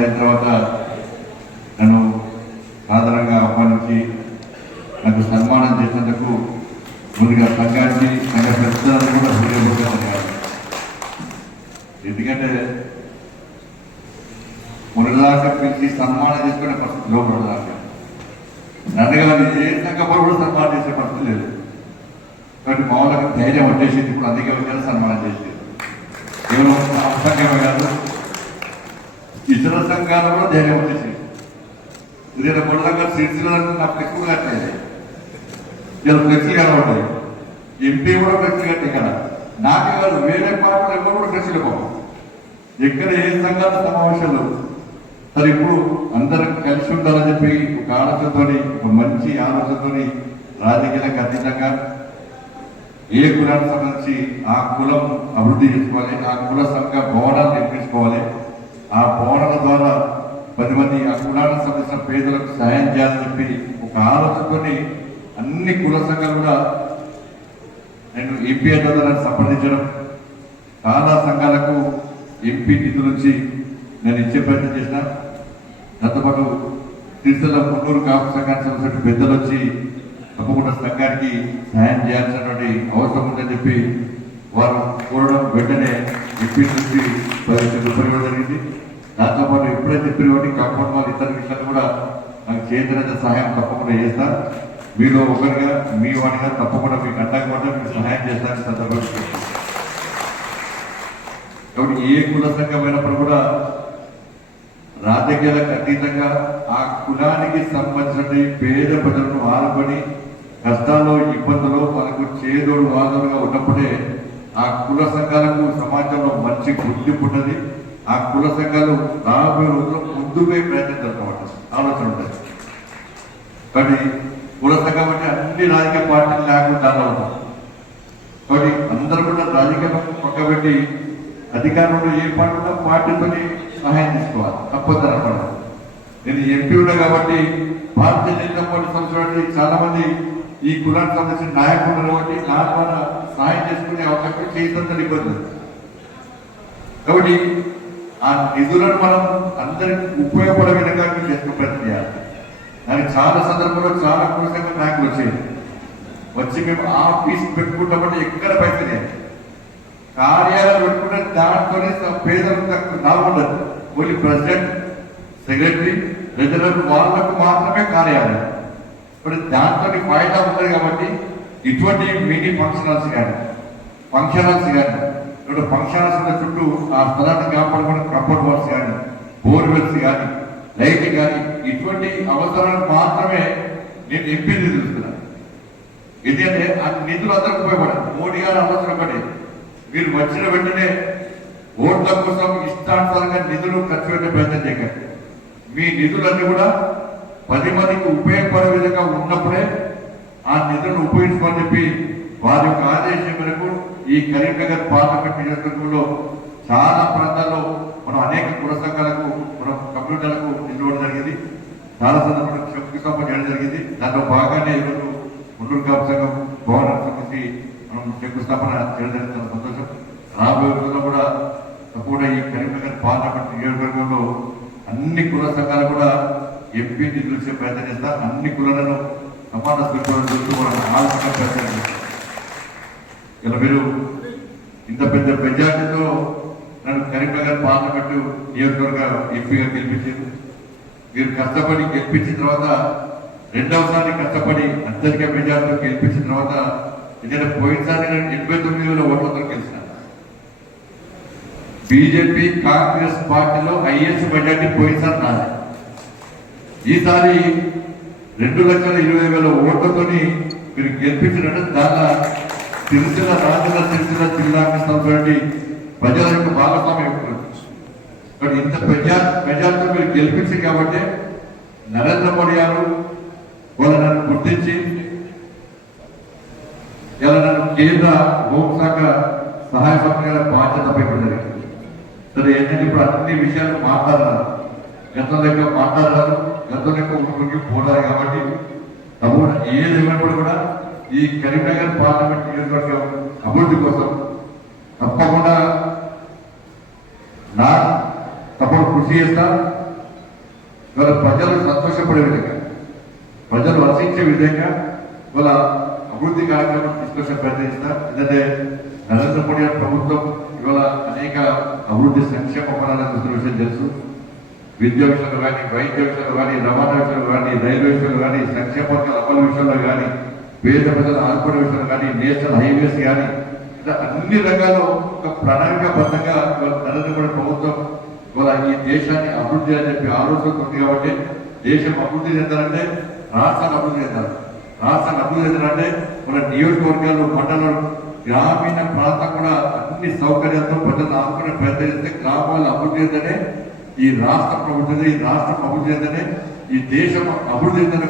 అయిన తర్వాత నన్ను సాధారణంగా ఆహ్వానించి నాకు సన్మానం చేసినందుకు ముందుగా సంఘానికి సంఘ పెద్దలను కూడా హృదయపూర్వకంగా ఎందుకంటే మురళిదాకా పిలిచి సన్మానం చేసుకునే పరిస్థితి లో మురళిదాకా నన్ను కానీ ఏ సంఘపరు కూడా సన్మానం చేసే పరిస్థితి లేదు. కాబట్టి మామూలుగా ధైర్యం వచ్చేసింది. ఇప్పుడు అందుకే వచ్చారు సన్మానం చేసేది. కేవలం ఆ సంఘమే కాదు సంఘాలు కూడా ధైర్యం వచ్చేసింది. ఎందుకంటే మురళిదాకా సిరిసిల్లకు నాకు ఎక్కువ కట్టలేదు ఇలా ఫ్లెక్సీ కనబడ్డాయి. ఎంపీ కూడా ఫ్లెక్సీ కట్టే ఇక్కడ. నాకే కాదు వేరే పార్టీలు ఎవరు కూడా ఫ్లెక్సీలు పోవు ఎక్కడ ఏ సంఘాల సమావేశాలు? సరే ఇప్పుడు అందరం కలిసి ఉండాలని చెప్పి ఒక ఆలోచనతోని ఒక మంచి ఆలోచనతోని రాజకీయాలకు అతీతంగా ఏ కులానికి సంబంధించి ఆ కులం అభివృద్ధి చేసుకోవాలి ఆ కుల సంఘ భవనాలు నిర్మించుకోవాలి ఆ భవనం పది మంది ఆ కులాల సమస్య పేదలకు సహాయం చేయాలని చెప్పి ఒక ఆలోచనతోని అన్ని కుల సంఘాలు కూడా నేను ఎంపీ ద్వారా సంప్రదించడం చాలా సంఘాలకు ఎంపీ నిధుల నుంచి నేను ఇచ్చే ప్రయత్నం చేసిన. గతపాటు తిరుసల మున్నూరు కాపు సంఘానికి సంబంధించిన పెద్దలు వచ్చి తప్పకుండా సంఘానికి సహాయం చేయాల్సినటువంటి అవసరం ఉందని చెప్పి వారు కోరడం వెంటనే ఎంపీ నుంచి పది రూపాయలు జరిగింది. దాంతో పాటు ఎప్పుడైతే చెప్పిన వాటి కాంపౌండ్ వాళ్ళు ఇతర విషయాలు కూడా నాకు చేతులైతే సహాయం తప్పకుండా చేస్తా. మీలో ఒకరిగా మీ వాడిగా తప్పకుండా మీకు అండగా కూడా మీకు సహాయం చేస్తారని సందర్భంగా కాబట్టి ఏ కుల సంఘమైనప్పుడు కూడా రాజకీయాలకు అతీతంగా ఆ కులానికి సంబంధించిన పేద ప్రజలను ఆదుకొని కష్టాల్లో ఇబ్బందులు మనకు చేదోడు వాదనగా ఉన్నప్పుడే ఆ కుల సంఘాలకు సమాజంలో మంచి గుర్తింపు ఉన్నది ఆ కుల సంఘాలు రాబోయే రోజుల్లో ముందుకే ప్రయత్నం జరగమాట ఆలోచన ఉంటుంది కానీ కుల సంఘం అంటే అన్ని రాజకీయ పార్టీలు లేకుండా ఉంటాం కాబట్టి అందరూ కూడా రాజకీయాలను పక్కబెట్టి అధికారంలో ఏ పార్టీ ఉన్నా పార్టీతోని సహాయం తీసుకోవాలి. తప్పదు అనమాట నేను ఎంపీ ఉన్నా కాబట్టి భారతీయ జనతా పార్టీ సంవత్సరానికి చాలా మంది ఈ కులానికి సంబంధించిన నాయకులు కాబట్టి నా ద్వారా సహాయం చేసుకునే అవకాశం చేయొద్దని ఇబ్బంది కాబట్టి ఆ నిధులను మనం అందరికి ఉపయోగపడే విధంగా చేసుకునే ప్రయత్నం చేయాలి. దానికి చాలా సందర్భంలో చాలా కులసంగా బ్యాంకులు వచ్చాయి వచ్చి మేము ఆఫీస్ పెట్టుకుంటామంటే ఎక్కడ పైసలే కార్యాలయం పెట్టుకుంటే దాంట్లోనే పేదలకు తక్కువ లాభం ఓన్లీ ప్రెసిడెంట్ సెక్రటరీ రిజర్వర్ వాళ్ళకు మాత్రమే కార్యాలయం. ఇప్పుడు దాంట్లో ఫాయిదా ఉంటుంది కాబట్టి ఇటువంటి మినీ ఫంక్షన్ హాల్స్ కానీ ఫంక్షన్ హాల్స్ కానీ ఇక్కడ ఫంక్షన్ చుట్టూ ఆ స్థలాన్ని కాపాడుకునే కంపౌండ్ వాల్స్ కానీ బోర్వెల్స్ కానీ లైట్ కానీ ఇటువంటి అవసరాలకు మాత్రమే నేను ఎంపీ నిధులుస్తున్నాను ఎందుకంటే ఆ నిధులు అందరికి ఉపయోగపడాలి. మోడీ గారు అవసరం పడి మీరు వచ్చిన వెంటనే ఓట్ల కోసం ఇష్టానుసారంగా నిధులు ఖర్చు పెట్టే ప్రయత్నం చేయకండి. మీ నిధులన్నీ కూడా పది మందికి ఉపయోగపడే విధంగా ఉన్నప్పుడే ఆ నిధులను ఉపయోగించుకోని చెప్పి వారి యొక్క ఆదేశం మేరకు ఈ కరీంనగర్ పార్లమెంట్ నియోజకవర్గంలో చాలా ప్రాంతాల్లో మనం అనేక కుల సంఘాలకు మనం కంప్యూటర్లకు నిలవడం జరిగింది. చాలా సందర్భంలో శంకుస్థాపన చేయడం జరిగింది. దాంట్లో భాగానే ఈరోజు మున్నూరు కాపు సంఘం భవన సంబంధించి మనం శంకుస్థాపన చేయడం జరిగింది. చాలా సంతోషం. రాబోయే రోజుల్లో కూడా తప్పకుండా ఈ కరీంనగర్ పార్లమెంట్ నియోజకవర్గంలో అన్ని కుల సంఘాలు కూడా ఎంపీ నిధులు ఇచ్చే ప్రయత్నం చేస్తా అన్ని కులాలను సమాన స్వీకరణ చూస్తూ ఆలోచన ప్రయత్నం చేస్తాం. ఇలా మీరు ఇంత పెద్ద మెజార్టీతో నన్ను కరీంనగర్ పార్లమెంటు నియోజకవర్గ ఎంపీగా గెలిపించారు. మీరు కష్టపడి గెలిపించిన తర్వాత రెండవసారి కష్టపడి అత్యధిక మెజార్టీతో గెలిపించిన తర్వాత ఎందుకంటే పోయినసారి నేను ఎనభై తొమ్మిది వేల ఓట్లతో గెలిచిన. బీజేపీ కాంగ్రెస్ పార్టీలో ఐఎస్ మెజార్టీ పోయినసారి నాది. ఈసారి రెండు లక్షల ఇరవై వేల ఓట్లతోని సిరిసిల్ల రాజుల సిరిసిల్ల జిల్లాకు సంబంధించి ప్రజల యొక్క భాగస్వామ్యం ఎక్కువ. ఇంత ప్రజా ప్రజలతో మీరు గెలిపించి కాబట్టి నరేంద్ర మోడీ గారు వాళ్ళు నన్ను గుర్తించి ఇలా నన్ను కేంద్ర హోంశాఖ సహాయ మంత్రిగా బాధ్యత పెట్టింది సరే ఏంటంటే ఇప్పుడు అన్ని విషయాలు మాట్లాడారు గతంలో లెక్క మాట్లాడారు గతంలో లెక్క ఊరికి పోరారు కాబట్టి తప్పకుండా ఏది ఏమైనప్పుడు కూడా ఈ కరీంనగర్ పార్లమెంట్ నియోజకవర్గం అభివృద్ధి కోసం తప్పకుండా నా తప్పకుండా కృషి చేస్తా. ఇవాళ ప్రజలు సంతోషపడే విధంగా ప్రజలు వర్షించే విధంగా ఇవాళ అభివృద్ధి కార్యక్రమం తీసుకొచ్చే ప్రయత్నిస్తా ఎందుకంటే నరేంద్ర మోడీ ప్రభుత్వం ఇవాళ అనేక అభివృద్ధి సంక్షేమ పథకాలు విషయం తెలుసు. విద్యా విషయంలో కానీ వైద్య విషయంలో కానీ రవాణా విషయంలో కానీ రైల్వే విషయంలో కానీ సంక్షేమ పథకాల అమలు విషయంలో కానీ పేద ప్రజల ఆదుకునే విషయం కానీ నేషనల్ హైవేస్ కానీ ఇట్లా అన్ని రంగాల్లో ఒక ప్రణాళికాబద్ధంగా ఇవాళ నరేంద్ర మోడీ ప్రభుత్వం ఇవాళ ఈ దేశాన్ని అభివృద్ధి అని చెప్పి ఆలోచన ఉంది కాబట్టి దేశం అభివృద్ధి చెందాలంటే రాష్ట్రాన్ని అభివృద్ధి చెందాలి. రాష్ట్రాన్ని అభివృద్ధి చెందాలంటే మన నియోజకవర్గాలు మండలాలు గ్రామీణ ప్రాంతం కూడా అన్ని సౌకర్యాలతో ప్రజలు ఆదుకునే ప్రయత్నం చేస్తే గ్రామాలు అభివృద్ధి చెందనే ఈ రాష్ట్రం అభివృద్ధి ఈ రాష్ట్రం అభివృద్ధి చెందనే ఈ దేశం అభివృద్ధి చెందనే